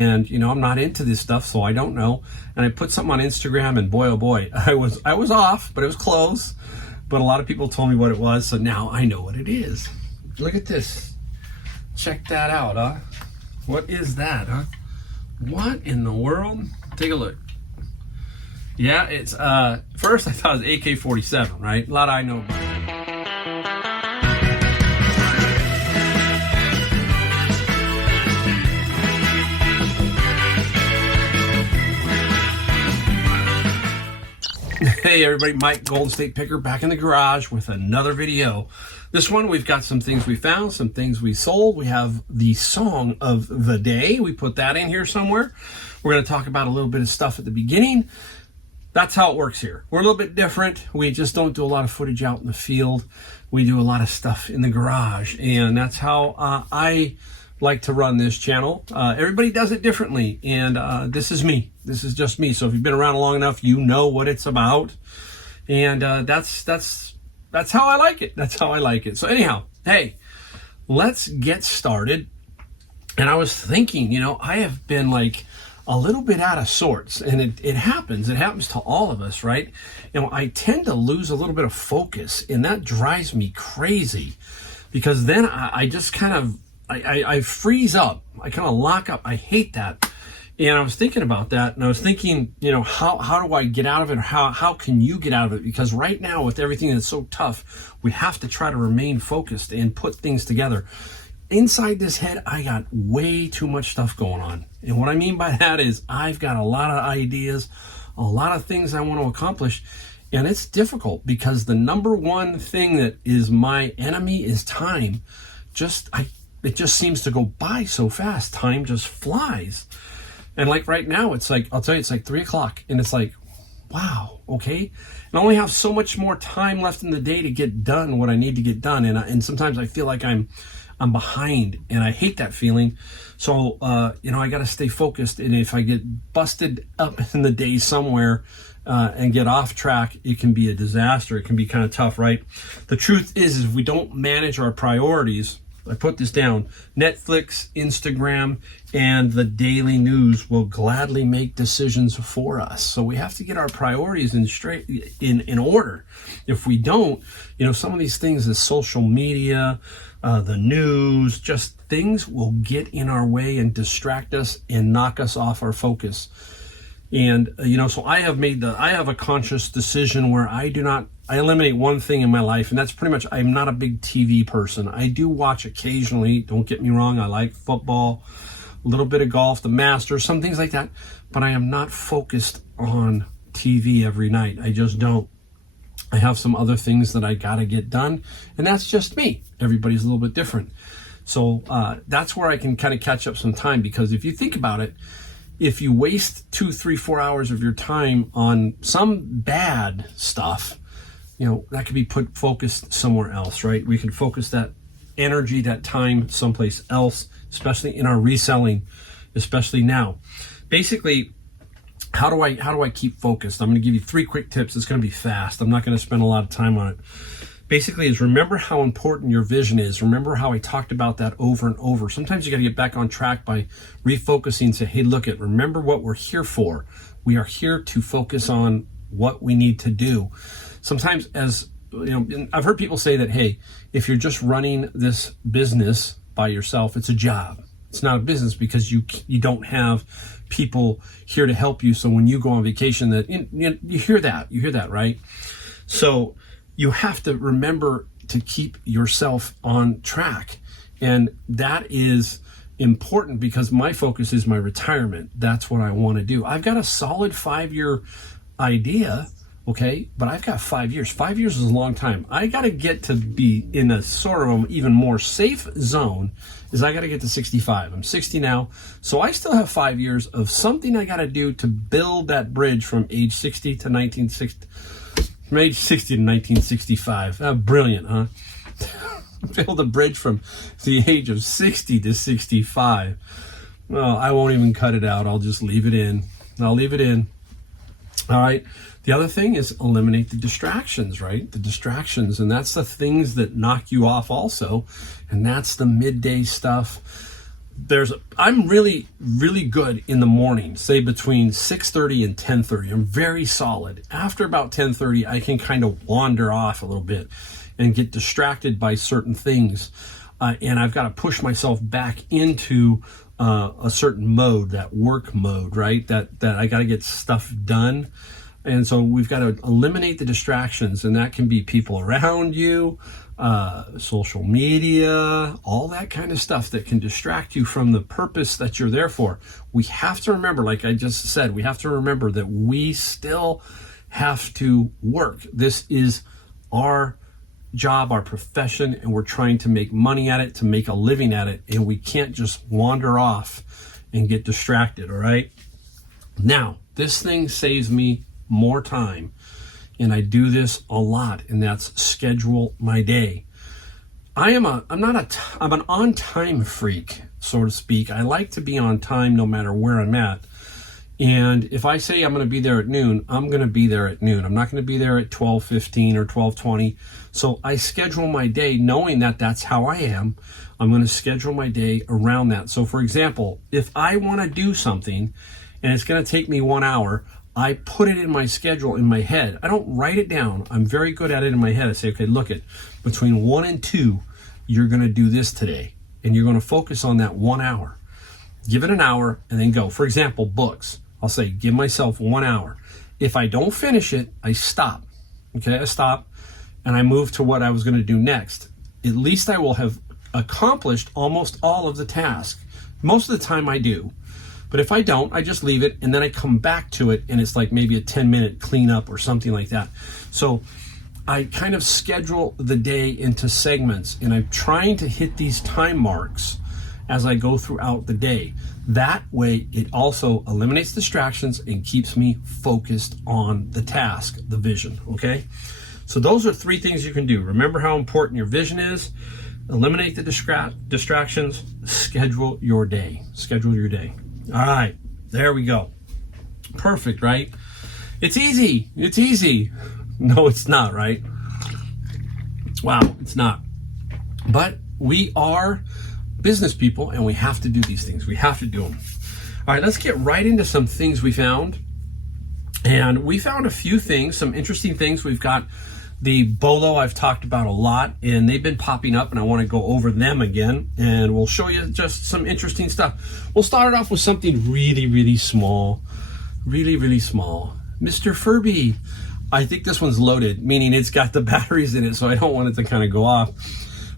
And, you know, I'm not into this stuff, so I don't know. And I put something on Instagram, and boy, oh boy, I was off, but it was close. But a lot of people told me what it was, so now I know what it is. Look at this. Check that out, huh? What is that, huh? What in the world? Take a look. Yeah, it's, first I thought it was AK47, right? A lot I know about it. Hey everybody, Mike Golden State Picker back in the garage with another video. This one we've got some things we found, some things we sold. We have the song of the day. We put that in here somewhere. We're going to talk about a little bit of stuff at the beginning. That's how it works here. We're a little bit different. We just don't do a lot of footage out in the field. We do a lot of stuff in the garage, and that's how I like to run this channel. Everybody does it differently, and this is me. This is just me. So if you've been around long enough, you know what it's about, and that's how I like it. That's how I like it. So anyhow, hey, let's get started. And I was thinking, you know, I have been like a little bit out of sorts, and it happens. It happens to all of us, right? You know, I tend to lose a little bit of focus, and that drives me crazy, because then I just kind of I freeze up. I kind of lock up. I hate that. And I was thinking about that, and I was thinking, you know, how do I get out of it? Or how can you get out of it? Because right now, with everything that's so tough, we have to try to remain focused and put things together. Inside this head, I got way too much stuff going on. And what I mean by that is I've got a lot of ideas, a lot of things I want to accomplish. And it's difficult because the number one thing that is my enemy is time. It just seems to go by so fast. Time just flies. And like right now, it's like, I'll tell you, it's like 3 o'clock, and it's like, wow, okay. And I only have so much more time left in the day to get done what I need to get done. And sometimes I feel like I'm behind, and I hate that feeling. So, you know, I got to stay focused. And if I get busted up in the day somewhere, and get off track, it can be a disaster. It can be kind of tough, right? The truth is if we don't manage our priorities, I put this down, Netflix, Instagram, and the daily news will gladly make decisions for us. So we have to get our priorities in order. If we don't, you know, some of these things, the social media, the news, just things will get in our way and distract us and knock us off our focus. And, you know, so I have a conscious decision where I eliminate one thing in my life, and that's pretty much, I'm not a big TV person. I do watch occasionally, don't get me wrong, I like football, a little bit of golf, the Masters, some things like that, but I am not focused on TV every night. I just don't. I have some other things that I gotta get done, and that's just me. Everybody's a little bit different. So that's where I can kind of catch up some time, because if you think about it, if you waste 2, 3, 4 hours of your time on some bad stuff, you know, that could be focused somewhere else, right? We can focus that energy, that time someplace else, especially in our reselling, especially now. Basically, how do I keep focused? I'm going to give you 3 quick tips. It's going to be fast. I'm not going to spend a lot of time on it. Basically is remember how important your vision is. Remember how I talked about that over and over. Sometimes you got to get back on track by refocusing and say, hey, remember what we're here for. We are here to focus on what we need to do. Sometimes, as you know, I've heard people say that, hey, if you're just running this business by yourself, it's a job. It's not a business because you don't have people here to help you. So when you go on vacation, you hear that, right? So you have to remember to keep yourself on track. And that is important because my focus is my retirement. That's what I want to do. I've got a solid 5-year idea, okay? But I've got 5 years. 5 years is a long time. I got to get to be in a sort of even more safe zone is I got to get to 65. I'm 60 now. So I still have 5 years of something I got to do to build that bridge from age 60 to 1960. From age 60 to 1965. Brilliant, huh? Build a bridge from the age of 60 to 65. Well, I won't even cut it out. I'll just leave it in. I'll leave it in. All right. The other thing is eliminate the distractions, right? The distractions. And that's the things that knock you off also. And that's the midday stuff. I'm really good in the morning, say between 6:30 and 10:30. I'm very solid. After about 10:30, I can kind of wander off a little bit and get distracted by certain things. And I've got to push myself back into a certain mode, that work mode, right? That I got to get stuff done. And so we've got to eliminate the distractions, and that can be people around you, social media, all that kind of stuff that can distract you from the purpose that you're there for. We have to remember, like I just said, we have to remember that we still have to work. This is our job, our profession, and we're trying to make money at it, to make a living at it, and we can't just wander off and get distracted, all right? Now, this thing saves me more time, and I do this a lot, and that's schedule my day. I'm an on-time freak, so to speak. I like to be on time no matter where I'm at. And if I say I'm going to be there at noon, I'm going to be there at noon. I'm not going to be there at 12:15 or 12:20. So I schedule my day knowing that that's how I am. I'm going to schedule my day around that. So for example, if I want to do something and it's going to take me 1 hour, I put it in my schedule in my head. I don't write it down. I'm very good at it in my head. I say, okay, look it, between 1 and 2, you're going to do this today. And you're going to focus on that 1 hour. Give it an hour and then go. For example, books. I'll say, give myself 1 hour. If I don't finish it, I stop. Okay, I stop and I move to what I was going to do next. At least I will have accomplished almost all of the task. Most of the time I do. But if I don't, I just leave it and then I come back to it and it's like maybe a 10-minute cleanup or something like that. So I kind of schedule the day into segments, and I'm trying to hit these time marks as I go throughout the day. That way, it also eliminates distractions and keeps me focused on the task, the vision, okay? So those are 3 things you can do. Remember how important your vision is, eliminate the distractions, schedule your day. Schedule your day. All right, there we go. Perfect, right? It's easy. It's easy. No, it's not, right? Wow, it's not. But we are business people, and we have to do these things. We have to do them. All right, let's get right into some things we found. And we found a few things, some interesting things. We've got the bolo I've talked about a lot, and they've been popping up, and I want to go over them again, and we'll show you just some interesting stuff. We'll start off with something really, really small. Really, really small. Mr. Furby. I think this one's loaded, meaning it's got the batteries in it, so I don't want it to kind of go off.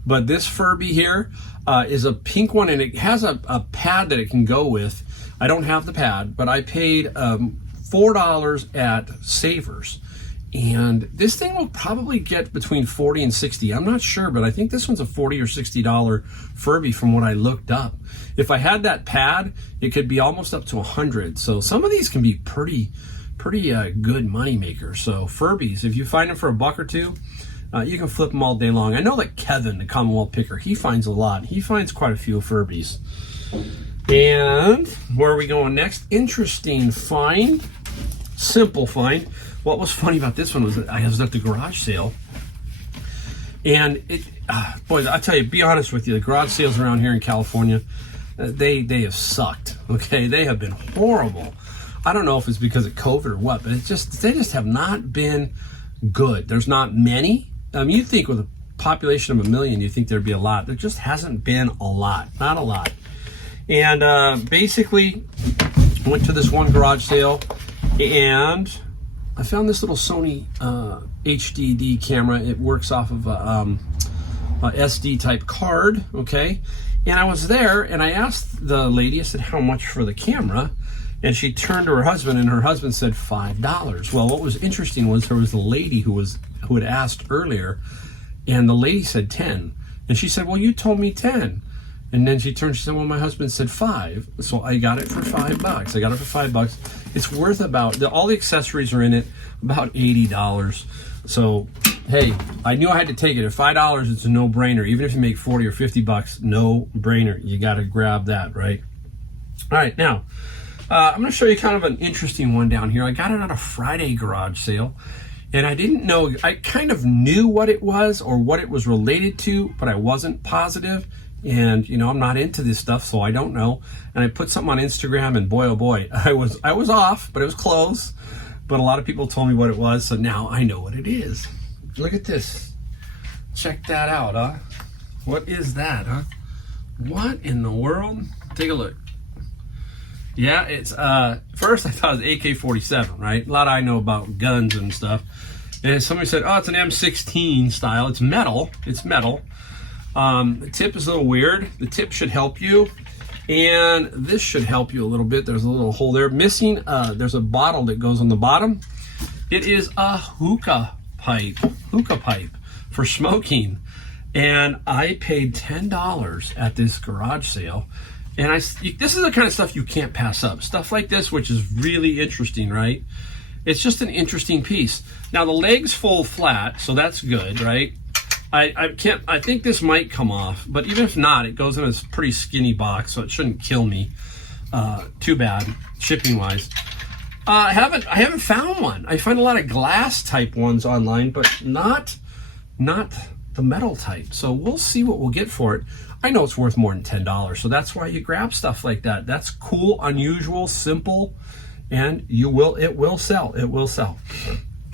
But this Furby here is a pink one, and it has a pad that it can go with. I don't have the pad, but I paid $4 at Savers. And this thing will probably get between 40 and 60. I'm not sure, but I think this one's a $40 or $60 Furby from what I looked up. If I had that pad, it could be almost up to 100. So some of these can be pretty good money makers. So Furbies, if you find them for $1 or $2, you can flip them all day long. I know that Kevin, the Commonwealth Picker, he finds a lot. He finds quite a few Furbies. And where are we going next? Interesting find. Simple find. What was funny about this one was that I was at the garage sale, and it, boys, I tell you, be honest with you, the garage sales around here in California, they have sucked. Okay, they have been horrible. I don't know if it's because of COVID or what, but they just have not been good. There's not many. You'd think with a population of 1 million, you'd think there'd be a lot. There just hasn't been a lot, not a lot. And basically, went to this one garage sale, and I found this little Sony HDD camera. It works off of a SD type card, okay? And I was there, and I asked the lady, I said, how much for the camera? And she turned to her husband, and her husband said $5. Well, what was interesting was there was a lady who had asked earlier, and the lady said 10. And she said, well, you told me 10. And then she turned, she said, well, my husband said 5. So I got it for $5. I got it for $5. It's worth about, all the accessories are in it, about $80. So, hey, I knew I had to take it. At $5, it's a no-brainer. Even if you make 40 or $50, no-brainer. You got to grab that, right? All right, now, I'm going to show you kind of an interesting one down here. I got it on a Friday garage sale, and I didn't know, I kind of knew what it was or what it was related to, but I wasn't positive. And you know, I'm not into this stuff, so I don't know. And I put something on Instagram, and boy, oh boy, I was off, but it was close. But a lot of people told me what it was, so now I know what it is. Look at this. Check that out, huh? What is that, huh? What in the world? Take a look. Yeah, it's first I thought it was AK47, right? A lot I know about guns and stuff. And somebody said, oh, it's an M16 style. It's metal. It's metal. The tip is a little weird. The tip should help you. And this should help you a little bit. There's a little hole there. Missing, there's a bottle that goes on the bottom. It is a hookah pipe for smoking. And I paid $10 at this garage sale. And this is the kind of stuff you can't pass up. Stuff like this, which is really interesting, right? It's just an interesting piece. Now the legs fold flat, so that's good, right? I think this might come off, but even if not, it goes in a pretty skinny box, so it shouldn't kill me. Too bad, shipping wise. I haven't found one. I find a lot of glass type ones online, but not the metal type. So we'll see what we'll get for it. I know it's worth more than $10, so that's why you grab stuff like that. That's cool, unusual, simple, and it will sell. It will sell.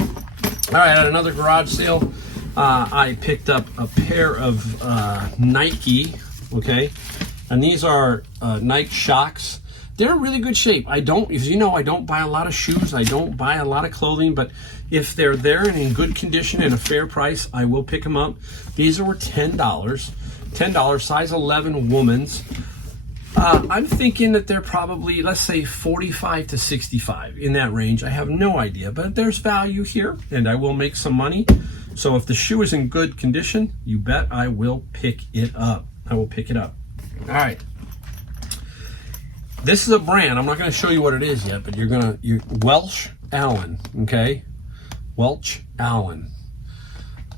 All right, at another garage sale, I picked up a pair of Nike, okay? And these are Nike Shocks. They're in really good shape. As you know, I don't buy a lot of shoes. I don't buy a lot of clothing, but if they're there and in good condition and a fair price, I will pick them up. These were $10, size 11 women's. I'm thinking that they're probably, let's say 45 to 65, in that range. I have no idea, but there's value here and I will make some money. So if the shoe is in good condition, you bet I will pick it up. I will pick it up. All right. This is a brand. I'm not going to show you what it is yet, but you're Welch Allen, okay? Welch Allen.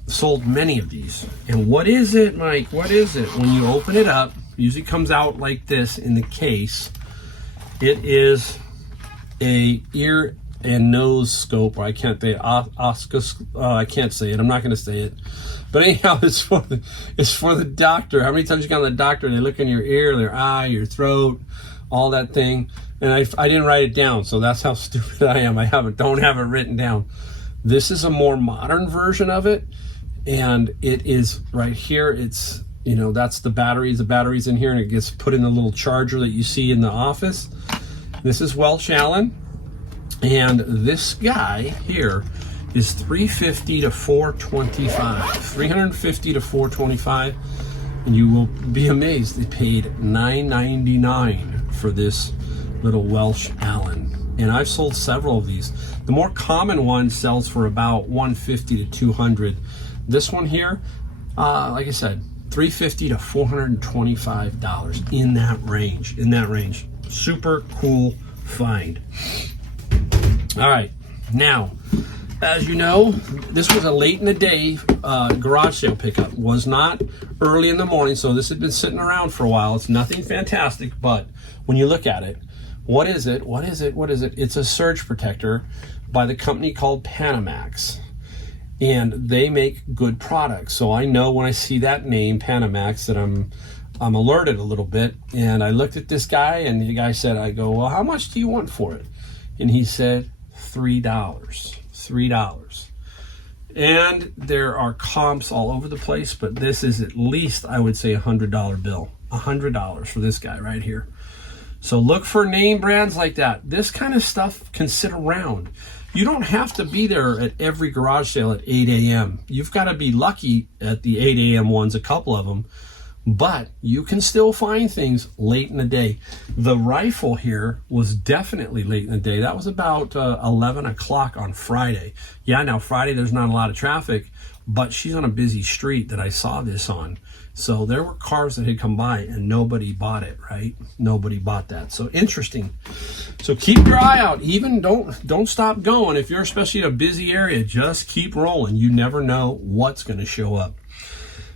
Sold many of these. And what is it, Mike? What is it? When you open it up, usually comes out like this in the case. It is a ear and nose scope. I can't say I can't say it. I'm not going to say it. But anyhow, it's for the doctor. How many times you gone to the doctor? They look in your ear, their eye, your throat, all that thing. And I didn't write it down, so that's how stupid I am. Don't have it written down. This is a more modern version of it, and it is right here. It's, you know, that's the batteries. The battery's in here, and it gets put in the little charger that you see in the office. This is Welch Allen, and this guy here is $350 to $425. $350 to $425, and you will be amazed. They paid $9.99 for this little Welch Allen. And I've sold several of these. The more common one sells for about $150 to $200. This one here, like I said, $350 to $425, in that range. Super cool find. All right, now, as you know, this was a late in the day garage sale pickup. Was not early in the morning, so this had been sitting around for a while. It's nothing fantastic, but when you look at it, what is it? It's a surge protector by the company called Panamax. And they make good products. So I know when I see that name, Panamax, that I'm alerted a little bit. And I looked at this guy, and the guy said, I go, well, how much do you want for it? And he said, $3. And there are comps all over the place, but this is at least, I would say, $100 bill. $100 for this guy right here. So look for name brands like that. This kind of stuff can sit around. You don't have to be there at every garage sale at 8 a.m. You've got to be lucky at the 8 a.m. ones, a couple of them. But you can still find things late in the day. The rifle here was definitely late in the day. That was about 11 o'clock on Friday. Yeah, now Friday there's not a lot of traffic, but she's on a busy street that I saw this on. So there were cars that had come by and nobody bought it, right? Nobody bought that. So interesting. So keep your eye out. Even don't stop going. If you're especially in a busy area, just keep rolling. You never know what's going to show up.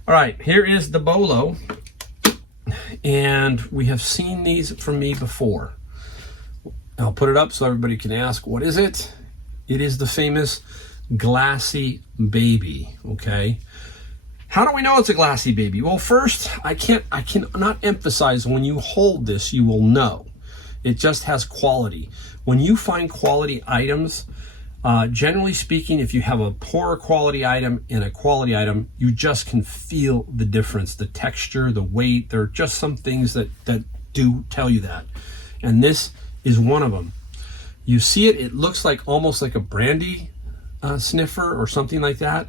All right, here is the Bolo. And we have seen these from me before. I'll put it up so everybody can ask, what is it? It is the famous Glassy Baby, okay? How do we know it's a glassy baby? Well, first, I cannot emphasize, when you hold this, you will know. It just has quality. When you find quality items, generally speaking, if you have a poorer quality item and a quality item, you just can feel the difference, the texture, the weight. There are just some things that do tell you that. And this is one of them. You see it, it looks like almost like a brandy sniffer or something like that,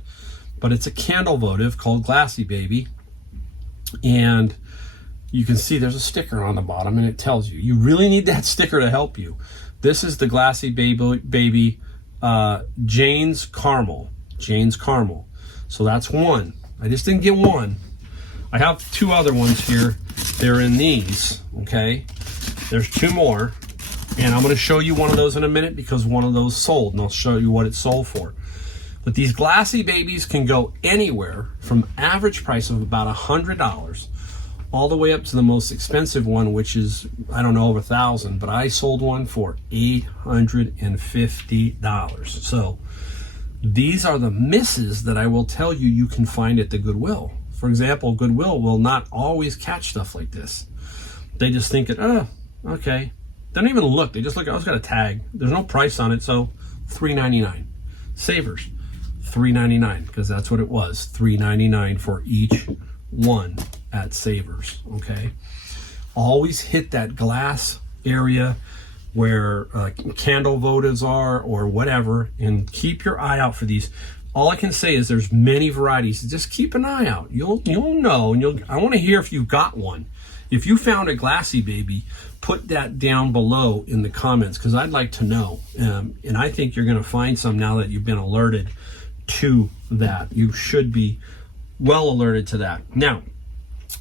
but it's a candle votive called Glassy Baby. And you can see there's a sticker on the bottom and it tells you. You really need that sticker to help you. This is the Glassy Baby Jane's Caramel. Jane's Caramel. So that's one. I just didn't get one. I have two other ones here. They're in these, okay? There's two more. And I'm going to show you one of those in a minute because one of those sold, and I'll show you what it sold for. But these Glassy Babies can go anywhere from average price of about $100 all the way up to the most expensive one, which is, I don't know, over $1,000, but I sold one for $850. So these are the misses that I will tell you you can find at the Goodwill. For example, Goodwill will not always catch stuff like this. They just think it, oh, okay. They don't even look. They just look, oh, it's got a tag. There's no price on it, so $3.99. Savers, $3.99, because that's what it was, $3.99 for each one at Savers, okay? Always hit that glass area where candle votives are or whatever, and keep your eye out for these. All I can say is there's many varieties. Just keep an eye out. You'll know, and I want to hear if you've got one. If you found a Glassy Baby, put that down below in the comments because I'd like to know. And I think you're going to find some now that you've been alerted to that. You should be well alerted to that. Now,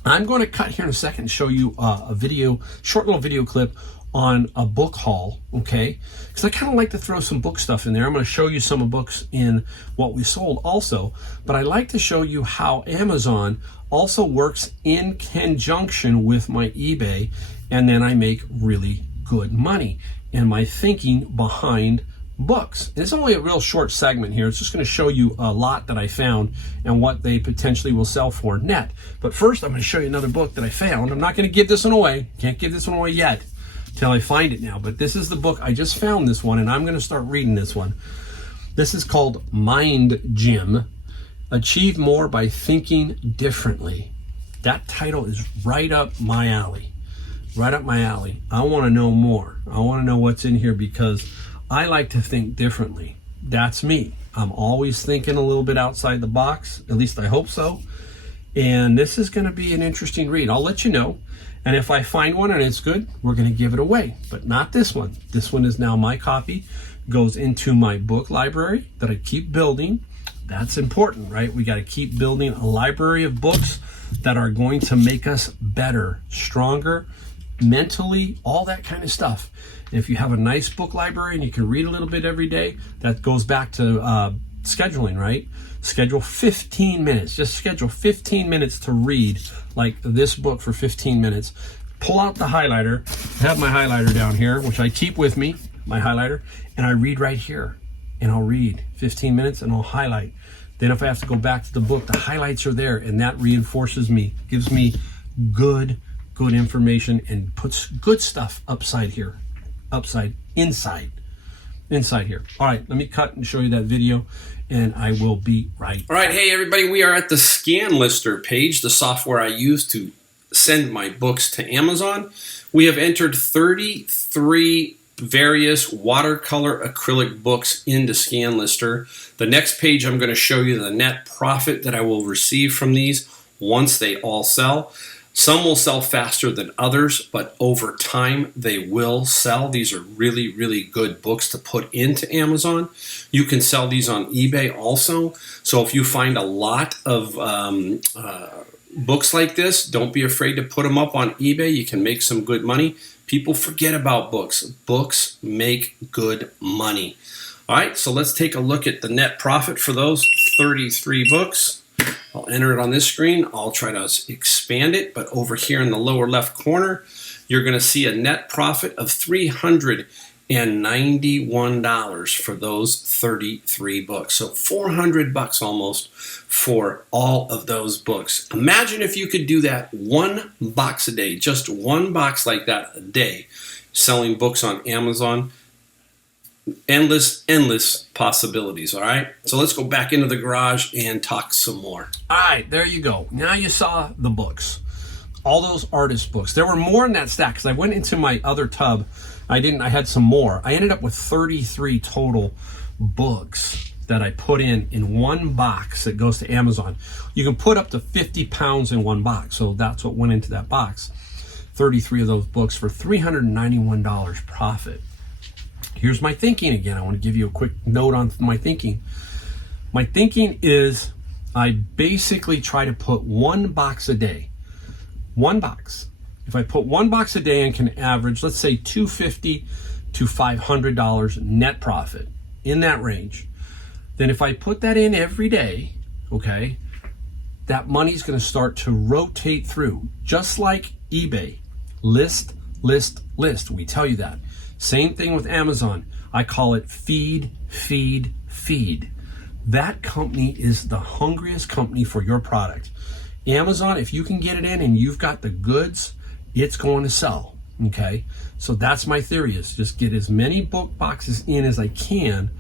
I'm going to cut here in a second and show you a video, short little video clip on a book haul, okay? Because I kind of like to throw some book stuff in there. I'm going to show you some of books in what we sold also, but I like to show you how Amazon also works in conjunction with my eBay, and then I make really good money and my thinking behind books. And it's only a real short segment here. It's just going to show you a lot that I found and what they potentially will sell for net. But first, I'm going to show you another book that I found. I'm not going to give this one away. Can't give this one away yet till I find it now. But this is the book. I just found this one, and I'm going to start reading this one. This is called Mind Gym. Achieve More by Thinking Differently. That title is right up my alley. Right up my alley. I want to know more. I want to know what's in here because I like to think differently. That's me. I'm always thinking a little bit outside the box. At least I hope so. And this is going to be an interesting read. I'll let you know. And if I find one and it's good, we're going to give it away. But not this one. This one is now my copy. Goes into my book library that I keep building. That's important, right? We got to keep building a library of books that are going to make us better, stronger, mentally, all that kind of stuff. And if you have a nice book library and you can read a little bit every day, that goes back to scheduling, right? Schedule 15 minutes. Just schedule 15 minutes to read, like this book for 15 minutes. Pull out the highlighter. I have my highlighter down here, which I keep with me, my highlighter, and I read right here. And I'll read 15 minutes and I'll highlight. Then if I have to go back to the book, the highlights are there, and that reinforces me, gives me good information, and puts good stuff inside here. All right, let me cut and show you that video, and I will be right. All right, hey everybody, we are at the Scanlister page, the software I use to send my books to Amazon. We have entered 33 various watercolor acrylic books into Scanlister. The next page, I'm going to show you the net profit that I will receive from these once they all sell. Some will sell faster than others, but over time they will sell. These are really, really good books to put into Amazon. You can sell these on eBay also. So if you find a lot of books like this, don't be afraid to put them up on eBay. You can make some good money. People forget about books. Books make good money. All right, so let's take a look at the net profit for those 33 books. I'll enter it on this screen. I'll try to expand it, but over here in the lower left corner, you're going to see a net profit of $386. $491 for those 33 books. So $400 almost for all of those books. Imagine if you could do that one box a day, just one box like that a day, selling books on Amazon. Endless possibilities. All right, so let's go back into the garage and talk some more. All right, there you go. Now you saw the books, all those artist books. There were more in that stack because I went into my other tub. I had some more. I ended up with 33 total books that I put in one box that goes to Amazon. You can put up to 50 pounds in one box, so that's what went into that box. 33 of those books for $391 profit. Here's my thinking again. I want to give you a quick note on my thinking. My thinking is I basically try to put one box a day. One box. If I put one box a day and can average, let's say $250 to $500 net profit, in that range, then if I put that in every day, okay, that money's going to start to rotate through, just like eBay. List, list, list. We tell you that. Same thing with Amazon. I call it feed, feed, feed. That company is the hungriest company for your product. Amazon, if you can get it in and you've got the goods, it's going to sell, okay? So that's my theory, is just get as many book boxes in as I can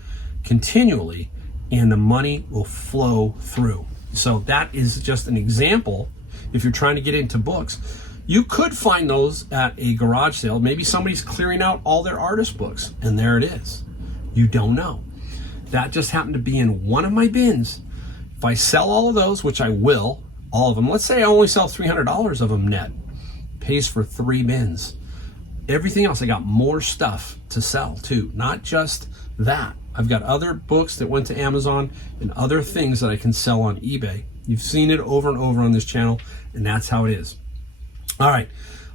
continually, and the money will flow through. So that is just an example. If you're trying to get into books, you could find those at a garage sale. Maybe somebody's clearing out all their artist books, and there it is. You don't know. That just happened to be in one of my bins. If I sell all of those, which I will, all of them, let's say I only sell $300 of them net, pays for 3 bins. Everything else, I got more stuff to sell too. Not just that. I've got other books that went to Amazon and other things that I can sell on eBay. You've seen it over and over on this channel, and that's how it is. All right,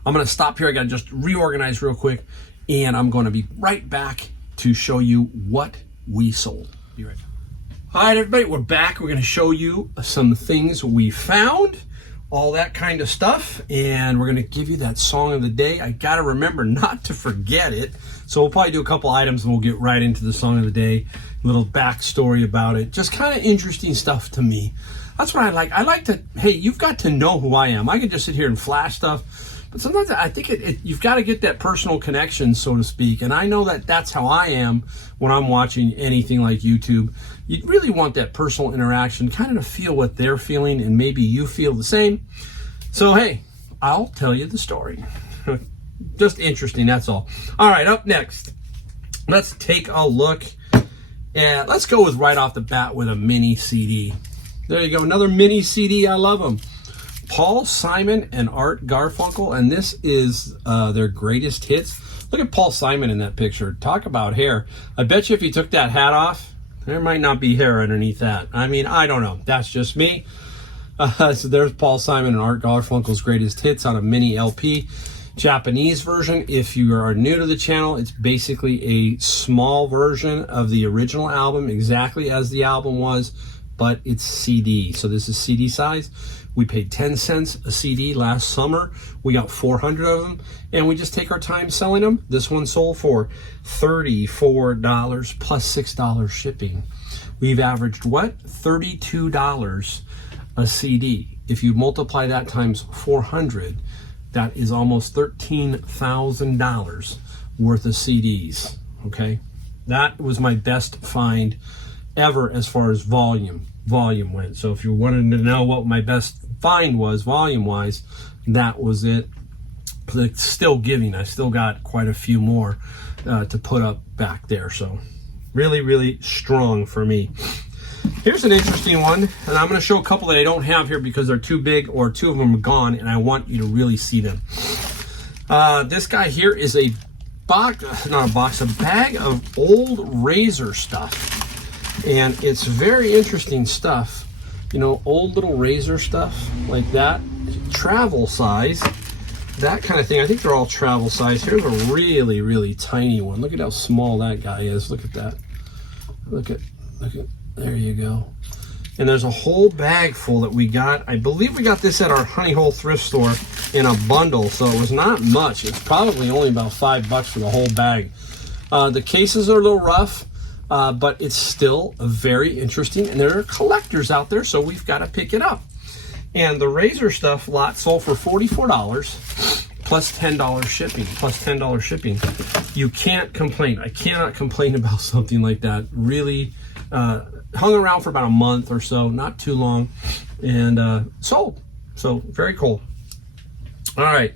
I'm going to stop here. I got to just reorganize real quick, and I'm going to be right back to show you what we sold. Be right back. All right, everybody, we're back. We're going to show you some things we found, all that kind of stuff, and we're going to give you that song of the day. I got to remember not to forget it, so we'll probably do a couple items, and we'll get right into the song of the day, a little backstory about it, just kind of interesting stuff to me. That's what I like. I like to, hey, you've got to know who I am. I can just sit here and flash stuff, but sometimes I think you've got to get that personal connection, so to speak. And I know that that's how I am when I'm watching anything like YouTube. You really want that personal interaction, kind of to feel what they're feeling, and maybe you feel the same. So, hey, I'll tell you the story. Just interesting, that's all. All right, up next, let's take a look. And let's go with right off the bat with a mini CD. There you go, another mini CD. I love them. Paul Simon and Art Garfunkel, and this is their greatest hits. Look at Paul Simon in that picture. Talk about hair. I bet you if you took that hat off, there might not be hair underneath that. I mean, I don't know. That's just me. So there's Paul Simon and Art Garfunkel's greatest hits on a mini LP. Japanese version. If you are new to the channel, it's basically a small version of the original album, exactly as the album was, but it's CD. So this is CD size. We paid 10 cents a CD last summer. We got 400 of them, and we just take our time selling them. This one sold for $34 plus $6 shipping. We've averaged what? $32 a CD. If you multiply that times 400, that is almost $13,000 worth of CDs, okay? That was my best find ever as far as volume went. So if you wanted to know what my best find was volume-wise, that was it. But it's still giving. I still got quite a few more to put up back there. So really, really strong for me. Here's an interesting one, and I'm going to show a couple that I don't have here because they're too big or 2 of them are gone, and I want you to really see them. This guy here is a bag of old razor stuff. And it's very interesting stuff. You know, old little razor stuff like that. Travel size. That kind of thing. I think they're all travel size. Here's a really, really tiny one. Look at how small that guy is. Look at that. Look at, there you go. And there's a whole bag full that we got. I believe we got this at our Honey Hole thrift store in a bundle. So it was not much. It's probably only about $5 for the whole bag. The cases are a little rough, but it's still very interesting, and there are collectors out there, so we've got to pick it up. And the Razor stuff lot sold for $44 plus $10 shipping, You can't complain. I cannot complain about something like that. Really hung around for about a month or so, not too long, and sold. So very cool. All right,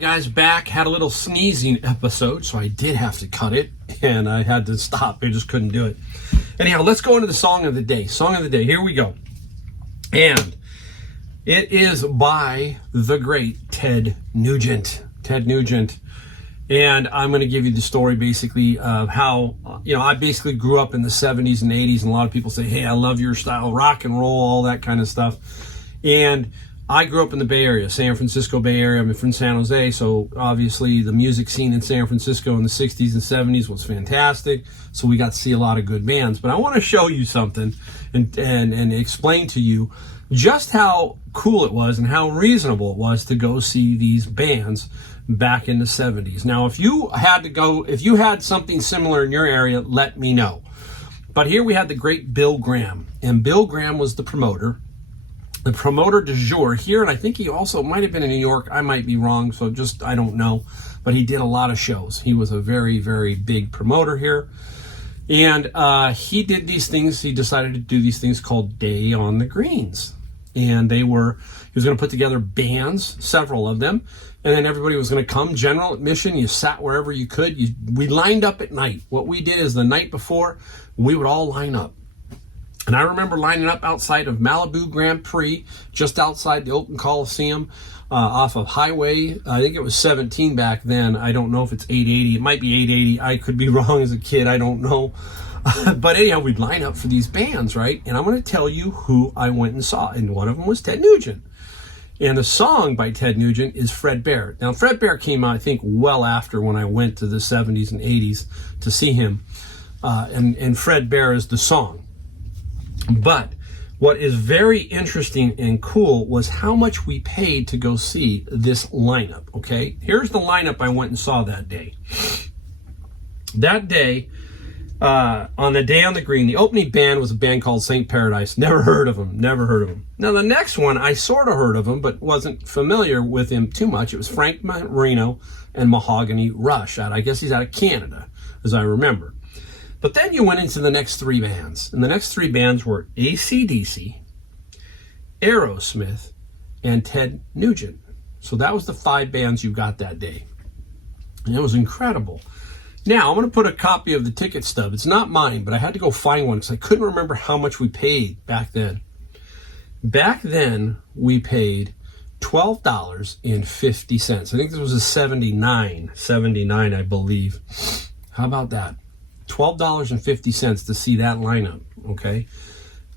guys, back. Had a little sneezing episode, so I did have to cut it, and I had to stop. I just couldn't do it. Anyhow, let's go into the song of the day. Song of the day. Here we go. And it is by the great Ted Nugent. And I'm going to give you the story basically of how, I basically grew up in the 70s and 80s, and a lot of people say, hey, I love your style, rock and roll, all that kind of stuff. And I grew up in the Bay Area, San Francisco Bay Area. I'm from San Jose, so obviously the music scene in San Francisco in the 60s and 70s was fantastic. So we got to see a lot of good bands. But I want to show you something and explain to you just how cool it was and how reasonable it was to go see these bands back in the 70s. Now, if you had something similar in your area, let me know. But here we had the great Bill Graham, and Bill Graham was the promoter du jour here, and I think he also might have been in New York. I might be wrong, so I don't know. But he did a lot of shows. He was a very, very big promoter here. And he did these things. He decided to do these things called Day on the Greens. And he was going to put together bands, several of them, and then everybody was going to come, general admission. You sat wherever you could. We lined up at night. What we did is the night before, we would all line up. And I remember lining up outside of Malibu Grand Prix, just outside the Oakland Coliseum, off of Highway, I think it was 17 back then. I don't know if it's 880. It might be 880. I could be wrong as a kid. I don't know. But anyhow, we'd line up for these bands, right? And I'm going to tell you who I went and saw. And one of them was Ted Nugent. And the song by Ted Nugent is Fred Bear. Now, Fred Bear came out, I think, well after when I went to the 70s and 80s to see him. And Fred Bear is the song. But what is very interesting and cool was how much we paid to go see this lineup, okay? Here's the lineup I went and saw that day. That day, on the Day on the Green, the opening band was a band called St. Paradise. Never heard of them. Now, the next one, I sort of heard of him, but wasn't familiar with him too much. It was Frank Marino and Mahogany Rush. I guess he's out of Canada, as I remember. But then you went into the next three bands, and the next three bands were AC/DC, Aerosmith, and Ted Nugent. So that was the 5 bands you got that day. And it was incredible. Now, I'm going to put a copy of the ticket stub. It's not mine, but I had to go find one because I couldn't remember how much we paid back then. Back then, we paid $12.50. I think this was a 79, I believe. How about that? $12.50 to see that lineup, okay?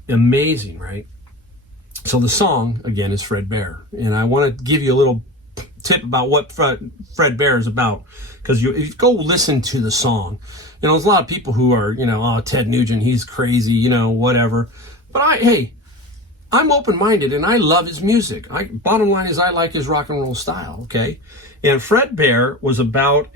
Amazing, right? So the song, again, is Fred Bear. And I want to give you a little tip about what Fred Bear is about. Because if you go listen to the song, there's a lot of people who are, oh, Ted Nugent, he's crazy, whatever. But I'm open-minded and I love his music. Bottom line is I like his rock and roll style, okay? And Fred Bear was about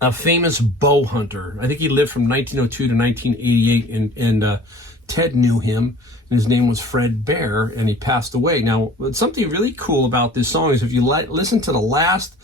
a famous bow hunter. I think he lived from 1902 to 1988, and Ted knew him, and his name was Fred Bear, and he passed away. Now, something really cool about this song is if you listen to the last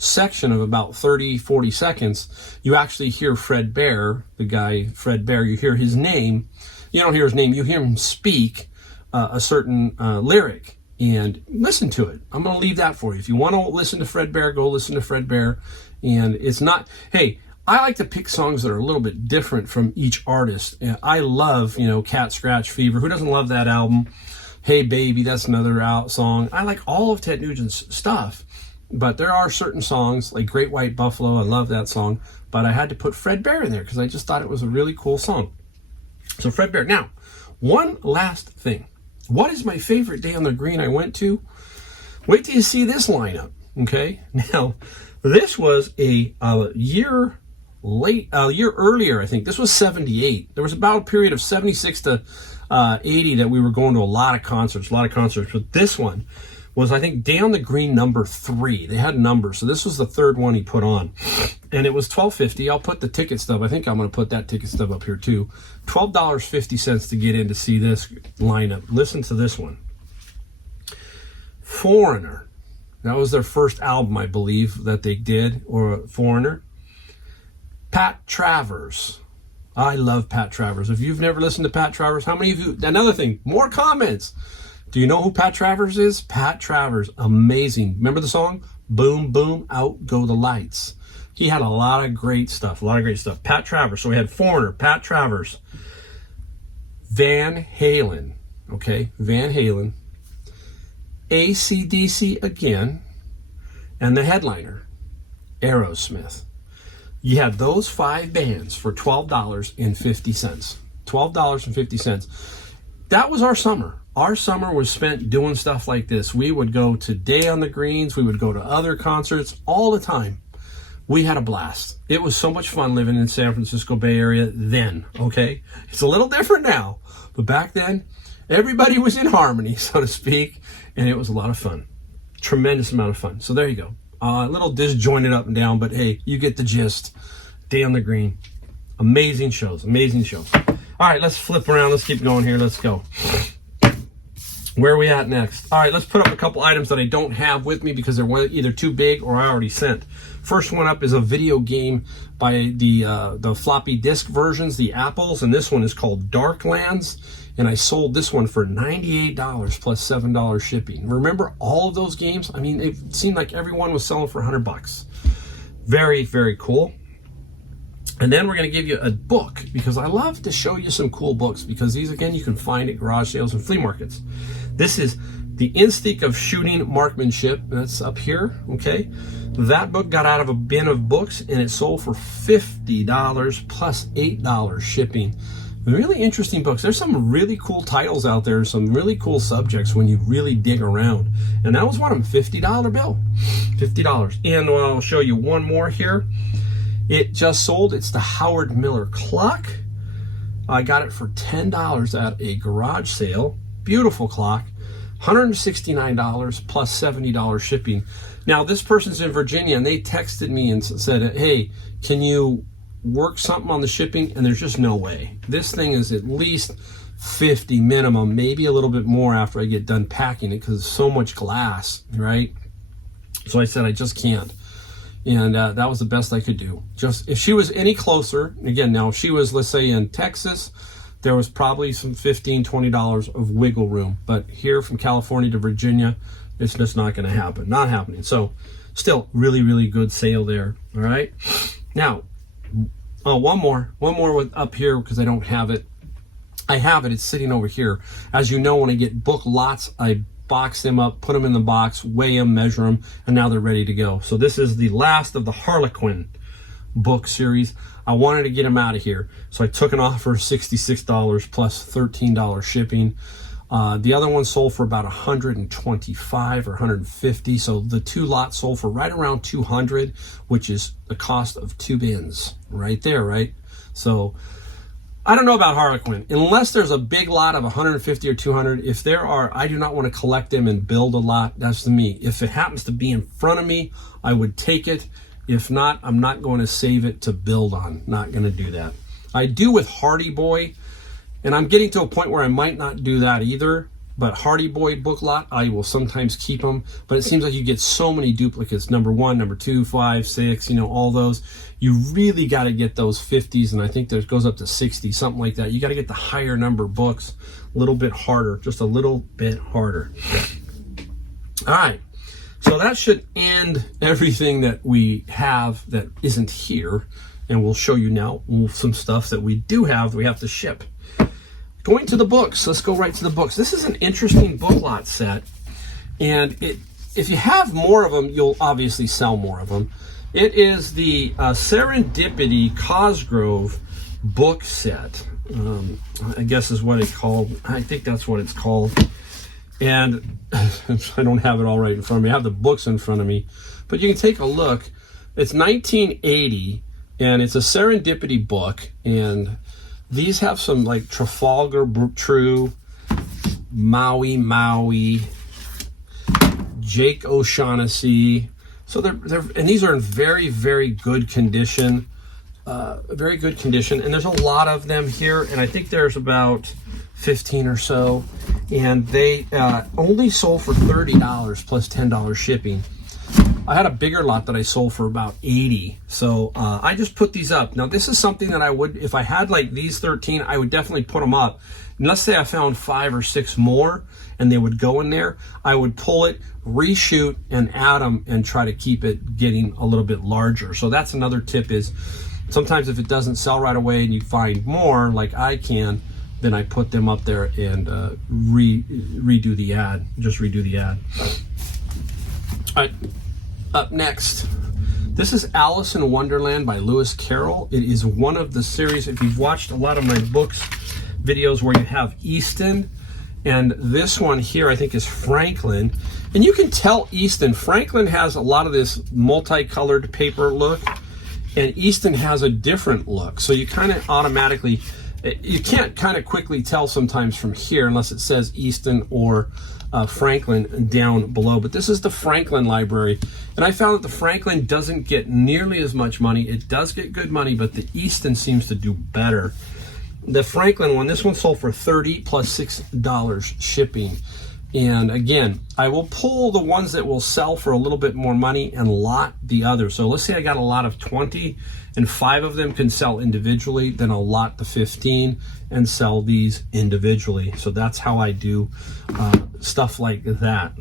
section of about 40 seconds, you actually hear Fred Bear, the guy Fred Bear, you hear his name. You don't hear his name, you hear him speak a certain lyric, and listen to it. I'm going to leave that for you. If you want to listen to Fred Bear, go listen to Fred Bear. And it's not, hey, I like to pick songs that are a little bit different from each artist. And I love, Cat Scratch Fever. Who doesn't love that album? Hey Baby, that's another song. I like all of Ted Nugent's stuff. But there are certain songs, like Great White Buffalo, I love that song. But I had to put Fred Bear in there because I just thought it was a really cool song. So Fred Bear. Now, one last thing. What is my favorite Day on the Green I went to? Wait till you see this lineup, okay? Now, this was a year earlier, I think. This was 78. There was about a period of 76 to 80 that we were going to a lot of concerts. But this one was, I think, Day on the Green #3. They had numbers, so this was the third one he put on. And it was $12.50. I'll put the ticket stub. I think I'm going to put that ticket stub up here too. $12.50 to get in to see this lineup. Listen to this one. Foreigner. That was their first album, I believe, that they did, or Foreigner. Pat Travers. I love Pat Travers. If you've never listened to Pat Travers, how many of you, another thing, more comments. Do you know who Pat Travers is? Pat Travers, amazing. Remember the song? Boom, boom, out go the lights. He had a lot of great stuff, Pat Travers. So we had Foreigner, Pat Travers, Van Halen, okay, Van Halen, AC/DC again, and the headliner, Aerosmith. You had those 5 bands for $12.50. $12.50. That was our summer. Our summer was spent doing stuff like this. We would go to Day on the Greens. We would go to other concerts all the time. We had a blast. It was so much fun living in San Francisco Bay Area then, okay? It's a little different now. But back then, everybody was in harmony, so to speak, and it was a lot of fun. Tremendous amount of fun. So there you go. A little disjointed up and down, but hey, you get the gist. Day on the Green. Amazing shows, amazing shows. All right, let's flip around. Let's keep going here. Let's go. Where are we at next? All right, let's put up a couple items that I don't have with me because they're either too big or I already sent. First one up is a video game by the floppy disk versions, the Apples, and this one is called Darklands, and I sold this one for $98 plus $7 shipping. Remember all of those games? I mean, it seemed like everyone was selling for $100. Very, very cool. And then we're going to give you a book because I love to show you some cool books because these, again, you can find at garage sales and flea markets. This is The Instinct of Shooting Marksmanship. That's up here, okay? That book got out of a bin of books and it sold for $50 plus $8 shipping. Really interesting books. There's some really cool titles out there, some really cool subjects when you really dig around. And that was one of them, $50 bill, $50. And I'll show you one more here. It just sold. It's the Howard Miller clock. I got it for $10 at a garage sale. Beautiful clock. $169 plus $70 shipping. Now, this person's in Virginia, and they texted me and said, hey, can you work something on the shipping? And there's just no way. This thing is at least $50 minimum, maybe a little bit more after I get done packing it because it's so much glass, right? So I said, I just can't. And that was the best I could do. Just if she was any closer, again, now if she was, let's say, in Texas, there was probably some $15, $20 of wiggle room. But here from California to Virginia, it's just not going to happen. Not happening. So still really, really good sale there. All right. Now, one more with up here because I don't have it. I have it. It's sitting over here. As you know, when I get book lots, I box them up, put them in the box, weigh them, measure them, and now they're ready to go. So this is the last of the Harlequin book series. I wanted to get them out of here, so I took an offer of $66 plus $13 shipping. The other one sold for about $125 or $150, so the 2 lots sold for right around $200, which is the cost of 2 bins right there, right? So I don't know about Harlequin. Unless there's a big lot of 150 or 200, if there are, I do not want to collect them and build a lot. That's to me. If it happens to be in front of me, I would take it. If not, I'm not going to save it to build on. Not going to do that. I do with Hardy Boy, and I'm getting to a point where I might not do that either. But Hardy Boy book lot, I will sometimes keep them. But it seems like you get so many duplicates. Number 1, number 2, 5, 6, all those. You really got to get those 50s, and I think there goes up to 60, something like that. You got to get the higher number books, a little bit harder, just a little bit harder. All right. So that should end everything that we have that isn't here. And we'll show you now some stuff that we do have that we have to ship. Going to the books, let's go right to the books. This is an interesting book lot set. And if you have more of them, you'll obviously sell more of them. It is the Serendipity Cosgrove book set. I guess is what it's called. I think that's what it's called. And I don't have it all right in front of me. I have the books in front of me. But you can take a look. It's 1980, and it's a Serendipity book. And these have some like Trafalgar True, Maui, Jake O'Shaughnessy. So and these are in very, very good condition. Very good condition. And there's a lot of them here. And I think there's about 15 or so. And they only sold for $30 plus $10 shipping. I had a bigger lot that I sold for about 80. So I just put these up. Now this is something that I would, if I had like these 13, I would definitely put them up. And let's say I found 5 or 6 more and they would go in there, I would pull it, reshoot, and add them and try to keep it getting a little bit larger. So that's another tip is sometimes if it doesn't sell right away and you find more like I can, then I put them up there and redo the ad, just redo the ad. All right, up next. This is Alice in Wonderland by Lewis Carroll. It is one of the series, if you've watched a lot of my books, videos where you have Easton, and this one here I think is Franklin. And you can tell Easton, Franklin has a lot of this multicolored paper look, and Easton has a different look. So you kind of automatically, you can't kind of quickly tell sometimes from here unless it says Easton or Franklin down below. But this is the Franklin library, and I found that the Franklin doesn't get nearly as much money. It does get good money, but the Easton seems to do better. The Franklin one, this one sold for $30 plus $6 shipping. And again, I will pull the ones that will sell for a little bit more money and lot the others. So let's say I got a lot of 20 and 5 of them can sell individually, then I'll lot the 15 and sell these individually. So that's how I do stuff like that,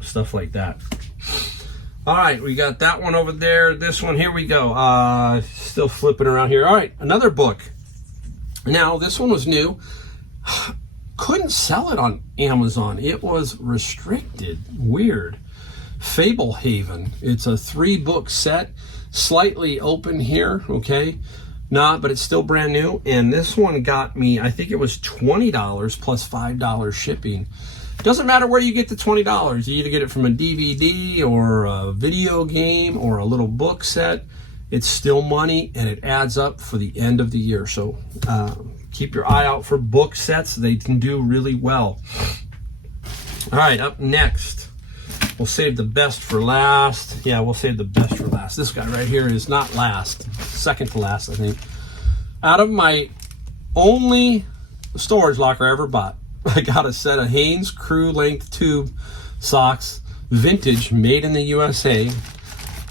All right, we got that one over there. This one, here we go. Still flipping around here. All right, another book. Now, this one was new. Couldn't sell it on Amazon. It was restricted. Weird. Fablehaven. It's a 3-book set. Slightly open here, okay? But it's still brand new. And this one got me, I think it was $20 plus $5 shipping. Doesn't matter where you get the $20. You either get it from a DVD or a video game or a little book set. It's still money, and it adds up for the end of the year. So keep your eye out for book sets. They can do really well. All right, up next. We'll save the best for last. Yeah, we'll save the best for last. This guy right here is not last. Second to last, I think. Out of my only storage locker I ever bought, I got a set of Hanes crew length tube socks, vintage, made in the USA.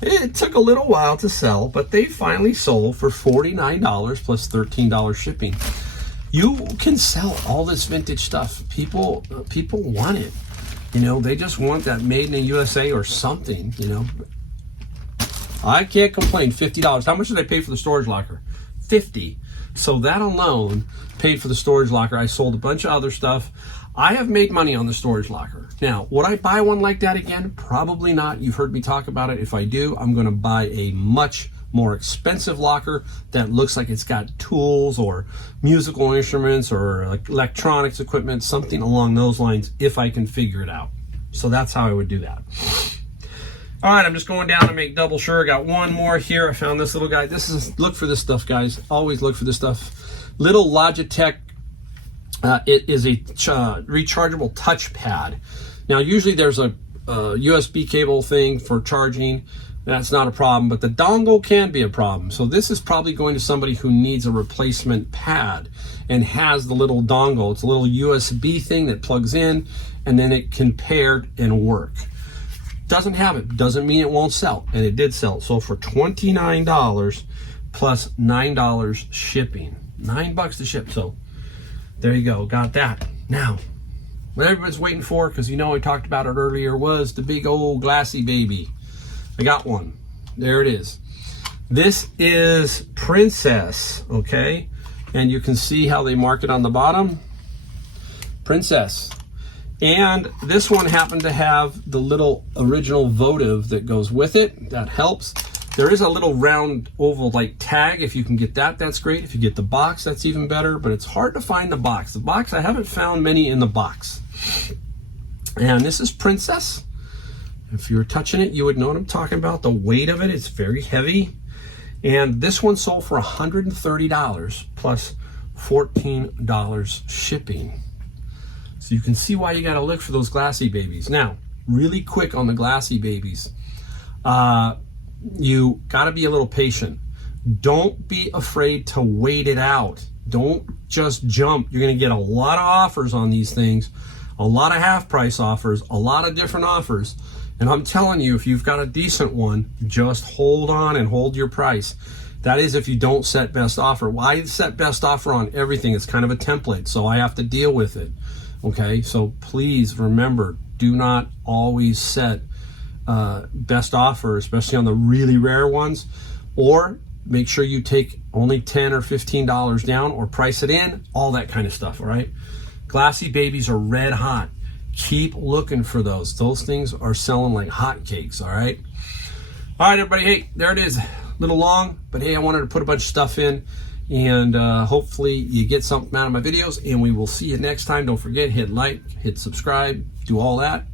It took a little while to sell, but they finally sold for $49 plus $13 shipping. You can sell all this vintage stuff. People want it. You know, they just want that made in the USA or something, you know. I can't complain. $50. How much did I pay for the storage locker? $50. So that alone paid for the storage locker. I sold a bunch of other stuff. I have made money on the storage locker. Now, would I buy one like that again? Probably not. You've heard me talk about it. If I do, I'm going to buy a much more expensive locker that looks like it's got tools or musical instruments or electronics equipment, something along those lines, if I can figure it out. So that's how I would do that. All right, I'm just going down to make double sure. I got one more here. I found this little guy. Look for this stuff, guys. Always look for this stuff. Little Logitech. It is a rechargeable touchpad. Now, usually there's a USB cable thing for charging. That's not a problem, but the dongle can be a problem. So this is probably going to somebody who needs a replacement pad and has the little dongle. It's a little USB thing that plugs in, and then it can pair and work. Doesn't have it, doesn't mean it won't sell, and it did sell. So for $29 plus $9 shipping, $9 to ship. So there you go, got that. Now, what everybody's waiting for, because you know I talked about it earlier, was the big old glassy baby. I got one. There it is. This is Princess, okay? And you can see how they mark it on the bottom. Princess. And this one happened to have the little original votive that goes with it. That helps. There is a little round oval like tag. If you can get that, that's great. If you get the box, that's even better. But it's hard to find the box. The box, I haven't found many in the box. And this is Princess. If you were touching it, you would know what I'm talking about. The weight of it, it's very heavy. And this one sold for $130 plus $14 shipping. So you can see why you got to look for those glassy babies. Now, really quick on the glassy babies. You got to be a little patient. Don't be afraid to wait it out. Don't just jump. You're going to get a lot of offers on these things, a lot of half price offers, a lot of different offers. And I'm telling you, if you've got a decent one, just hold on and hold your price. That is if you don't set best offer. Why set best offer on everything? It's kind of a template, so I have to deal with it. Okay, so please remember, do not always set best offer, especially on the really rare ones, or make sure you take only $10 or $15 down or price it in, all that kind of stuff, all right? Glassy babies are red hot. Keep looking for those. Those things are selling like hotcakes, all right? All right, everybody, hey, there it is. A little long, but hey, I wanted to put a bunch of stuff in, and hopefully you get something out of my videos, and we will see you next time. Don't forget, hit like, hit subscribe, do all that.